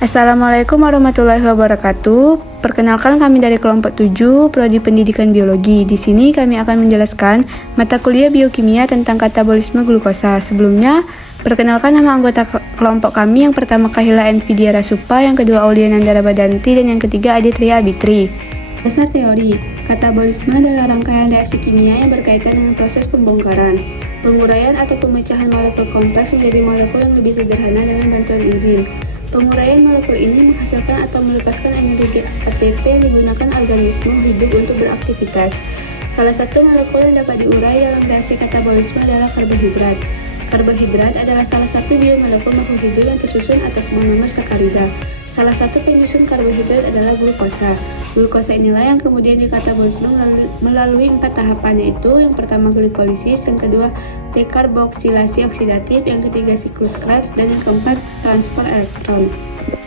Assalamualaikum warahmatullahi wabarakatuh. Perkenalkan, kami dari kelompok 7 Prodi Pendidikan Biologi. Di sini kami akan menjelaskan mata kuliah biokimia tentang katabolisme glukosa. Sebelumnya, perkenalkan nama anggota kelompok kami. Yang pertama Kahila Envidia Rasupa, yang kedua Aulia Nandara Badanti, dan yang ketiga Aditria Abitri. Dasar teori, katabolisme adalah rangkaian reaksi kimia yang berkaitan dengan proses pembongkaran, penguraian atau pemecahan molekul kompleks menjadi molekul yang lebih sederhana dengan bantuan enzim. Penguraian molekul ini menghasilkan atau melepaskan energi ATP yang digunakan organisme hidup untuk beraktivitas. Salah satu molekul yang dapat diurai dalam reaksi katabolisme adalah karbohidrat. Karbohidrat adalah salah satu biomolekul makhluk hidup yang tersusun atas monomer sakarida. Salah satu penyusun karbohidrat adalah glukosa. Glukosa inilah yang kemudian dikatabolisme melalui 4 tahapan, yaitu yang pertama glikolisis, yang kedua dekarboksilasi oksidatif, yang ketiga siklus Krebs, dan yang keempat transport elektron.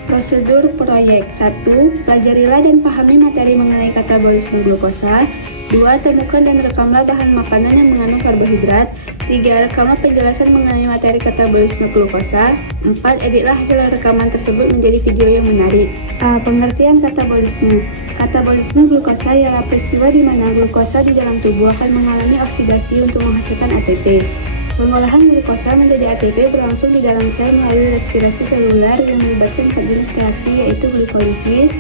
Prosedur proyek 1. Pelajarilah dan pahami materi mengenai katabolisme glukosa. 2. Temukan dan rekamlah bahan makanan yang mengandung karbohidrat. 3. Rekamlah penjelasan mengenai materi katabolisme glukosa. 4. Editlah hasil rekaman tersebut menjadi video yang menarik. Pengertian katabolisme. Katabolisme glukosa ialah peristiwa di mana glukosa di dalam tubuh akan mengalami oksidasi untuk menghasilkan ATP. Pengolahan glukosa menjadi ATP berlangsung di dalam sel melalui respirasi seluler yang melibatkan 4 jenis reaksi, yaitu glikolisis,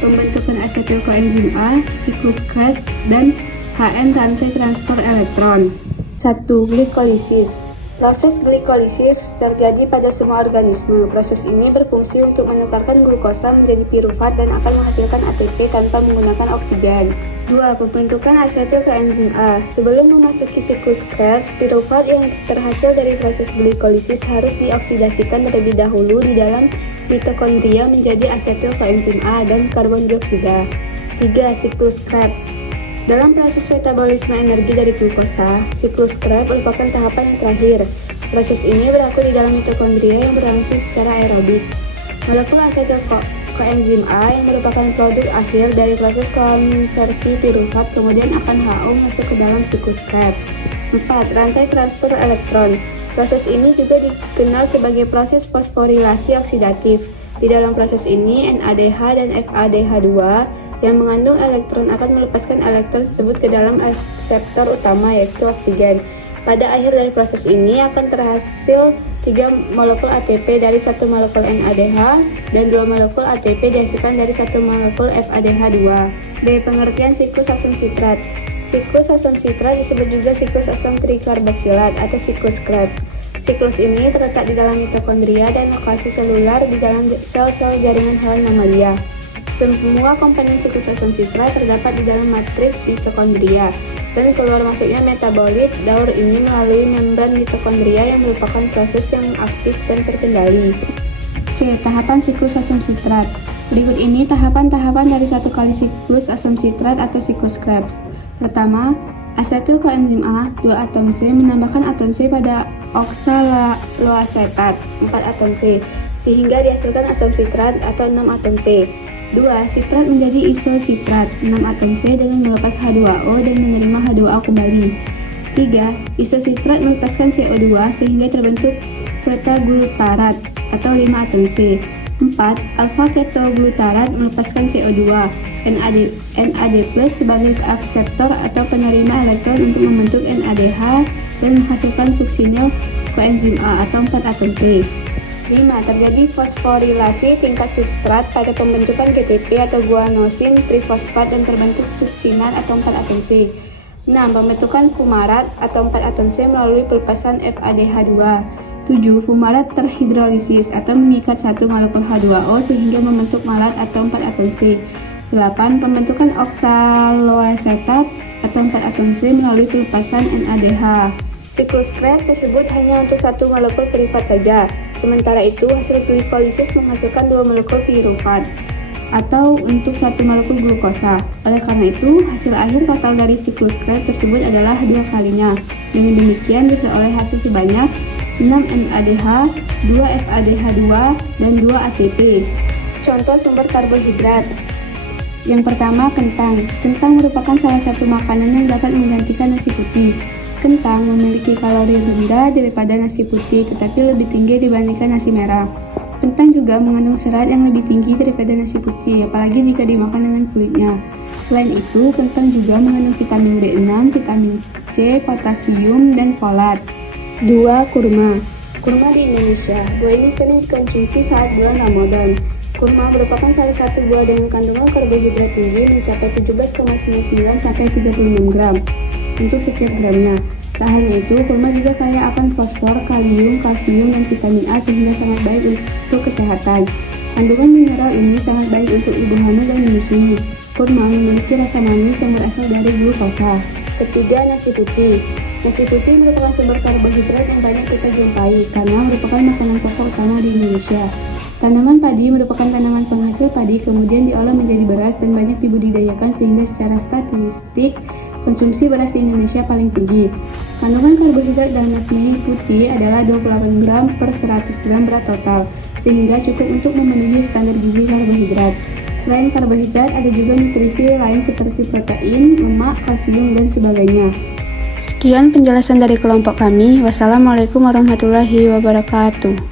pembentukan asetil koenzim A, siklus Krebs, dan HN rantai transport elektron. 1. Glikolisis. Proses glikolisis terjadi pada semua organisme. Proses ini berfungsi untuk menukarkan glukosa menjadi pirufat dan akan menghasilkan ATP tanpa menggunakan oksigen. 2. Pembentukan asetil koenzim A. Sebelum memasuki siklus Krebs, pirufat yang terhasil dari proses glikolisis harus dioksidasikan terlebih dahulu di dalam mitokondria menjadi asetil koenzim A dan karbon dioksida. 3. Siklus Krebs. Dalam proses metabolisme energi dari glukosa, siklus Krebs merupakan tahapan yang terakhir. Proses ini berlaku di dalam mitokondria yang berlangsung secara aerobik. Molekul asetil koenzim A yang merupakan produk akhir dari proses konversi pirufat kemudian akan HO masuk ke dalam siklus Krebs. 4. Rantai transport elektron. Proses ini juga dikenal sebagai proses fosforilasi oksidatif. Di dalam proses ini, NADH dan FADH2 yang mengandung elektron akan melepaskan elektron tersebut ke dalam akseptor utama, yaitu oksigen. Pada akhir dari proses ini akan terhasil 3 molekul ATP dari 1 molekul NADH dan 2 molekul ATP dihasilkan dari 1 molekul FADH2. B. Pengertian siklus asam sitrat. Siklus asam sitrat disebut juga siklus asam trikarboksilat atau siklus Krebs. Siklus ini terletak di dalam mitokondria dan lokasi seluler di dalam sel-sel jaringan hewan mamalia. Semua komponen siklus asam sitrat terdapat di dalam matriks mitokondria, dan keluar masuknya metabolit daur ini melalui membran mitokondria yang merupakan proses yang aktif dan terkendali. C. Tahapan siklus asam sitrat. Berikut ini tahapan-tahapan dari satu kali siklus asam sitrat atau siklus Krebs. Pertama, asetil koenzim A, 2 atom C, menambahkan atom C pada oksaloasetat, 4 atom C, sehingga dihasilkan asam sitrat atau 6 atom C. 2. Sitrat menjadi isositrat, 6 atom C dengan melepas H2O dan menerima H2O kembali. 3. Isositrat melepaskan CO2 sehingga terbentuk ketaglutarat atau 5 atom C. 4. Alfa-ketoglutarat melepaskan CO2, NAD+ sebagai akseptor atau penerima elektron untuk membentuk NADH dan menghasilkan suksinil koenzim A atau 4 atom C. 5. Terjadi fosforilasi tingkat substrat pada pembentukan GTP atau guanosin trifosfat dan terbentuk suksinan atau 4 atom C. 6. Pembentukan fumarat atau 4 atom C melalui pelepasan FADH2. 7. Fumarat terhidrolisis atau mengikat satu molekul H2O sehingga membentuk malat atau 4 atom C. 8. Pembentukan oksaloasetat atau 4 atom C melalui pelepasan NADH. Siklus Krebs tersebut hanya untuk satu molekul pirufat saja. Sementara itu, hasil glikolisis menghasilkan 2 molekul pirufat atau untuk satu molekul glukosa. Oleh karena itu, hasil akhir total dari siklus Krebs tersebut adalah 2 kalinya. Dengan demikian, diperoleh hasil sebanyak 6 NADH, 2 FADH2, dan 2 ATP. Contoh sumber karbohidrat. Yang pertama, kentang. Kentang merupakan salah satu makanan yang dapat menggantikan nasi putih. Kentang memiliki kalori rendah daripada nasi putih, tetapi lebih tinggi dibandingkan nasi merah. Kentang juga mengandung serat yang lebih tinggi daripada nasi putih, apalagi jika dimakan dengan kulitnya. Selain itu, kentang juga mengandung vitamin B6, vitamin C, potasium, dan folat. 2. Kurma. Kurma di Indonesia. Buah ini sering dikonsumsi saat bulan Ramadan. Kurma merupakan salah satu buah dengan kandungan karbohidrat tinggi mencapai 17,99 sampai 36 gram untuk setiap gramnya. Tak hanya itu, kurma juga kaya akan fosfor, kalium, kalsium, dan vitamin A sehingga sangat baik untuk kesehatan. Kandungan mineral ini sangat baik untuk ibu hamil dan menyusui. Kurma memiliki rasa manis yang berasal dari glukosa. Ketiga, nasi putih. Nasi putih merupakan sumber karbohidrat yang banyak kita jumpai karena merupakan makanan pokok utama di Indonesia. Tanaman padi merupakan tanaman penghasil padi kemudian diolah menjadi beras dan banyak dibudidayakan sehingga secara statistik konsumsi beras di Indonesia paling tinggi. Kandungan karbohidrat dalam nasi putih adalah 28 gram per 100 gram berat total, sehingga cukup untuk memenuhi standar gizi karbohidrat. Selain karbohidrat, ada juga nutrisi lain seperti protein, lemak, kalsium, dan sebagainya. Sekian penjelasan dari kelompok kami. Wassalamualaikum warahmatullahi wabarakatuh.